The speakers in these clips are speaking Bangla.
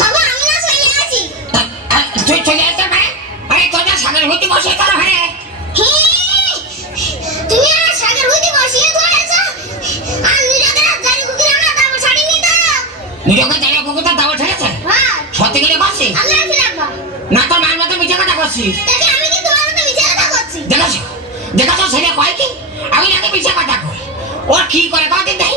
বাবা আমি না চলে আসি। তুই চলে আসতে পারে? আরে তোর না সাগর হইতে বসে তোর ঘরে। তুমি আর সাগর হইতে বসিয়ে ধরেছ। আর নিরকে জানি কুকুর আমরা দাও ছাড়ি নি তো। নিরকে জানি কুকুরটা দাও ছেড়েছে? হ্যাঁ। সত্যি করে বলছি? আল্লাহ ফিরাবা। না তোর মার মতো মিথ্যা কথা করছিস। তাকে আমি কি তোমার মতো মিথ্যা কথা করছি? দেখো ছেলে কয় কি আমি নাকি মিথ্যা কথা কই। ওর কি করে কদিন দেই?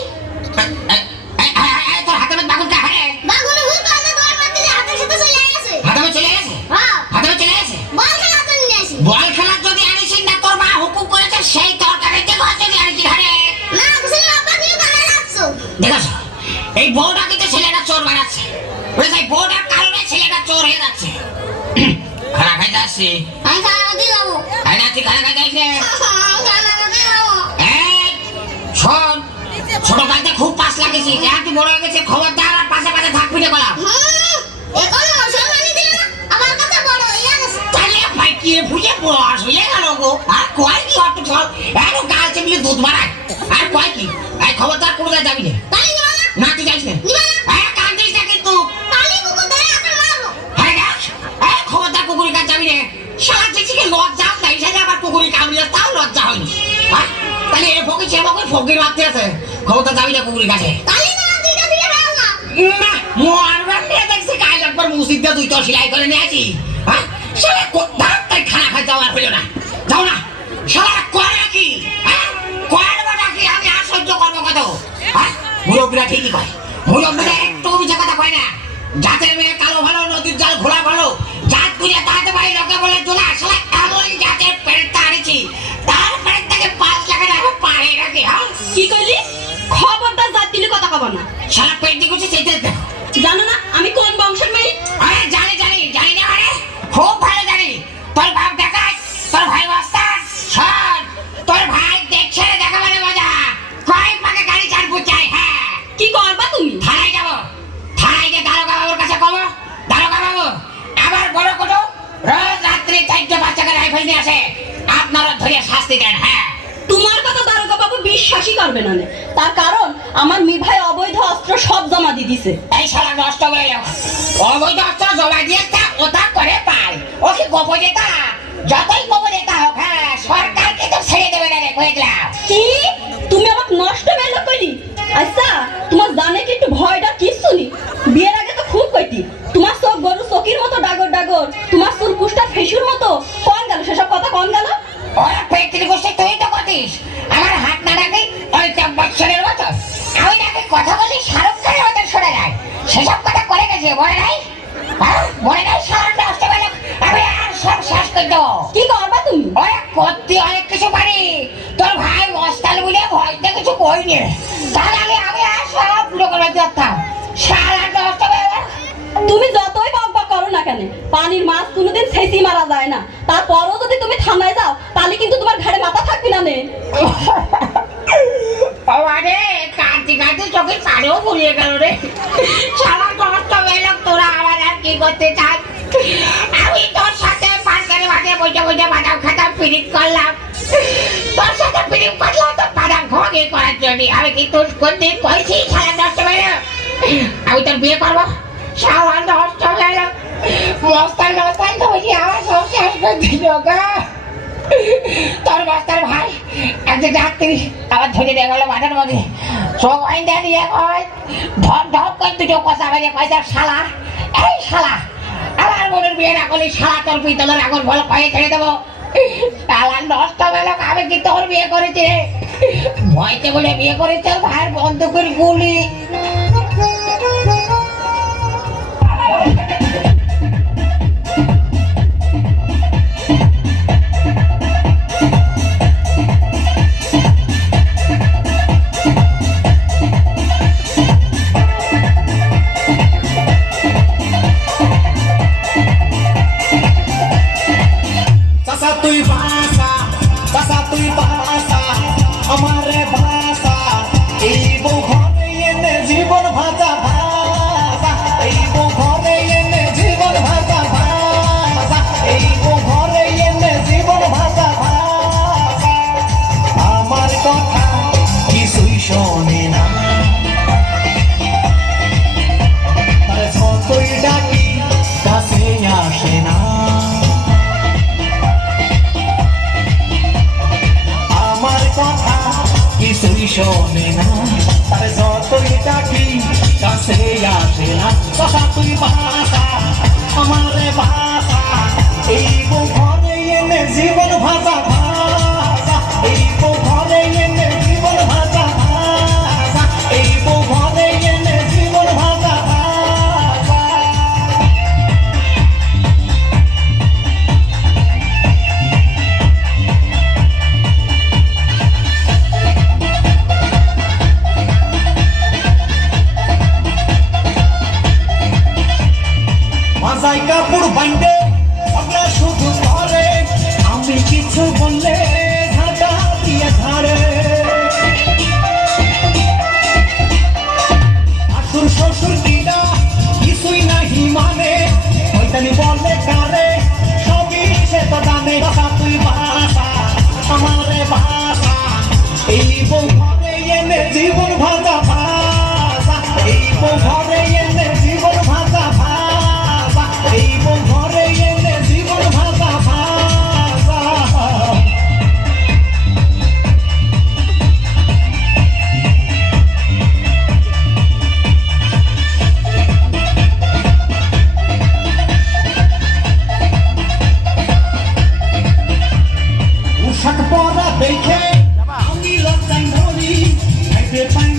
তোর হাতে মধ্যে বাগুন কা হারে? বাগুন হুই কানে তোমার মধ্যে হাতের সাথে চলে গেছে। হাতে চলে গেছে? হ্যাঁ। হাতে চলে গেছে? বল খেলা তো নিয়ে আসি। বল খেলা যদি আনিস না তোর মা হুকুম করেছে সেই তরকারি দেখো যদি আনিস হারে। না ছেলে বাবা তুমি কানে রাখছো। দেখো এই বউটা কিন্তু ছেলেটা চোর বানাচ্ছে। বুঝছ এই বউটার কারণে ছেলেটা চোর হয়ে যাচ্ছে। খানা খাইতে আসছি। আমি খানা খেতে যাবো। আরে না তুই খানা খাইতে আসলে খানা খেতে যাবো। শোন ছোট কালতে খুব পাস লাগিয়েছি একটু বড় হয়ে গেছে খবরদার আর পাশে পাশে থাকবি না বলা। এখন মুসলমানি দিল না আমার কথা বড় হয়ে গেছে। তাহলে ভাই কি ভুলে বস হয়ে গেল গো। আর কয় কি অত চল এত গাল চেপলে দুধ বাড়ায়। আর কয় কি এই খবরদার কোনো যাবি না। তাই নিবা না? না তুই যাইস না। নিবা না? কাঁদিস না কিন্তু। তালি কুকুর ধরে আকার মারবো। হ্যাঁ গাছ খবরদার কুকুরের কাছে যাবি না। সারা চিচিকে লজ্জাও নাই সেটা আবার কুকুরের কামড়িয়ে তাও লজ্জা হয়নি। তাহলে এ ফকির সে ফকির মারতে আছে খবরদার যাবি না কুকুরের কাছে। তালি তোমার দুইটা দিকে ফেল না। না মোয়ারবার নিয়ে দেখছি কাল একবার মসজিদে তুই তো সেলাই করে নিয়ে আসি। সারা কোথাও তাই খানা খাইতে আমার হইল না। যাও না সারা করে কি করবো নাকি আমি আর সহ্য করবো কত। মুরব্বীরা ঠিকই কয় মুরব্বীরা একটু মিছা কথা কয় না। জাতের মেয়ে কালো ভালো নদীর জল ঘোলা ভালো জাত খুঁজে তাতে পারি লোকে বলে তোলা সালা এমন জাতের পেরেকটা আনেছি তার পেরেকটাকে 5 লাখ টাকা পারে রাখি। কি কইলি? খবরদার জাত দিলে কথা কব না। সারা পেট দিয়ে করছে সেইটা দেখো। জানো না আমি কোন বংশের মেয়ে? আরে জানি না মানে খুব ভালো জানি। তোর বাপ দেখাস তোর ভাই ওস্তাদ শোন তোর ভাই দেখছে দেখা মানে মজা কয় পাকে গাড়ি চালবো চাই। হ্যাঁ কি করবা তুমি? থানায় যাবো। থানায় গিয়ে দারোগা বাবুর কাছে কব দারোগা বাবু আবার বড় কোনো রোজ রাত্রি 4টে বাচ্চাকে রাইফেল নিয়ে আসে আপনারা ধরে শাস্তি দেন। হ্যাঁ তোমার কথা দারোগা বাবু বিশ্বাসই করবে না। তার কারণ আমার মি ভাই অবৈধ অস্ত্র সব জমা দিয়ে দিছে। এই শালা নষ্ট করে যাও অবৈধ অস্ত্র জমা দিয়ে ওটা করে পায় ও কি গোপনীয়তা যতই গোপনীয়তা হোক। হ্যাঁ সরকার কিন্তু ছেড়ে দেবে না রে কয়ে দিলাম। কি তুমি আমাকে নষ্ট বেলো কইলি? আচ্ছা তোমার জানে কি একটু ভয়টা কিছু নি? বিয়ের আগে তো খুব কইতি তোমার চোখ গরু চকির মতো ডাগর ডাগর, তোমার চুল কুষ্টা ফেসুর মতো। কোন গেল সেসব কথা কোন গেল? ওরা পেট্রি গোষ্ঠী তুই তো করতিস আমার হাত না ডাকি ওই 4 বছরের মতো আমি নাকি কথা বলি শাহরুখ খানের মতো শোনা যায় সেসব কথা করে গেছে মনে নাই? মনে নাই সারা নষ্ট বেলা আমি আর সব শেষ করে দেবো। কি করবা তুমি? ওরা করতে অনেক কিছু পারি তোর ভাই অস্তাল বলে ভয়তে কিছু কইনি তাহলে আমি আর সব লোকের যেতাম সারা নষ্ট বেলা। তুমি যতই বকবক করো না কেন পানির মাছ কোনোদিন ছেঁচি মারা যায় না। তারপরও যদি তুমি থানায় যাও তাহলে কিন্তু তোমার ঘাড়ে মাথা থাকবি না নে। আরে কাঁদতে চোখে পানিও ভুলিয়ে গেল রে। সারা নষ্ট বেলা তোরা আমার আর কি করতে চাস? আমি তোর সাথে পার্কের মাঠে বসে বাদাম খাতাম পিরিত করলাম তোর সাথে পিরিত করলাম তো বাদাম খাওয়া করার জন্য। আমি কি তোর কোনদিন কইছি সারা নষ্ট বেলা আমি তোর বিয়ে করবো? সারা নষ্ট বেলা মস্তান তো বলছি আমার সব শেষ করে দিল গা। তোর বস্তার ভাই একদিন রাত্রি আবার ধরে দিয়ে গেল মাঠের মধ্যে চোখ আইন দিয়ে কয় ঢপ ঢপ করে দুটো কথা বেরিয়ে কয় তার শালা এই শালা আমার বোনের বিয়ে না করলে শালা তোর পিতলের আগুন ভালো কয়ে ছেড়ে দেবো। শালা নষ্ট বেলা আমি কি তোর বিয়ে করেছি রে? ভয়তে বলে বিয়ে করেছে ভাইয়ের বন্দুকের গুলি। তুই বাসা আমারে ভাষা এই বউ ঘরে এনে জীবন ভাজা ভাষা এই বউ ঘরে এনে জীবন ভাজা ভাষা এই বউ ঘরে এনে জীবন ভাজা ভাষা আমার কথা কিছুই শোনে না শোনে না, তার যতই ডাকি কাছে আসে না। কথা তুই ভাষা আমারে ভাষা, এই বউ ঘরে এনে জীবন ভাজা ভাজা, এই বউ ঘরে এনে জীবন ভাজা ভাজা, এই বউ ঘরে এনে জীবন ভাজা ভাজা। মাজাই কাপড় বান্ধে আমরা শুধু ঘরে, আমি কিছু বললে ঝাঁটা দিয়ে ঝাড়ে। শাশুর শ্বশুর দিদা কিছুই নাহি মানে, ওইটানি বলে কারে সবই সে তো জানে। ভাষা তুই ভাষা আমারে ভাষা, এই বউ ঘরে এনে জীবন ভাজা ভাজা, এই বউ ঘরে এনে জীবন ভাজা ভাজা, এই বউ ঘরে এনে জীবন ভাজা ভাজা। পোশাক পরা দেখে আমি লজ্জায় মরি, খাইতে পাই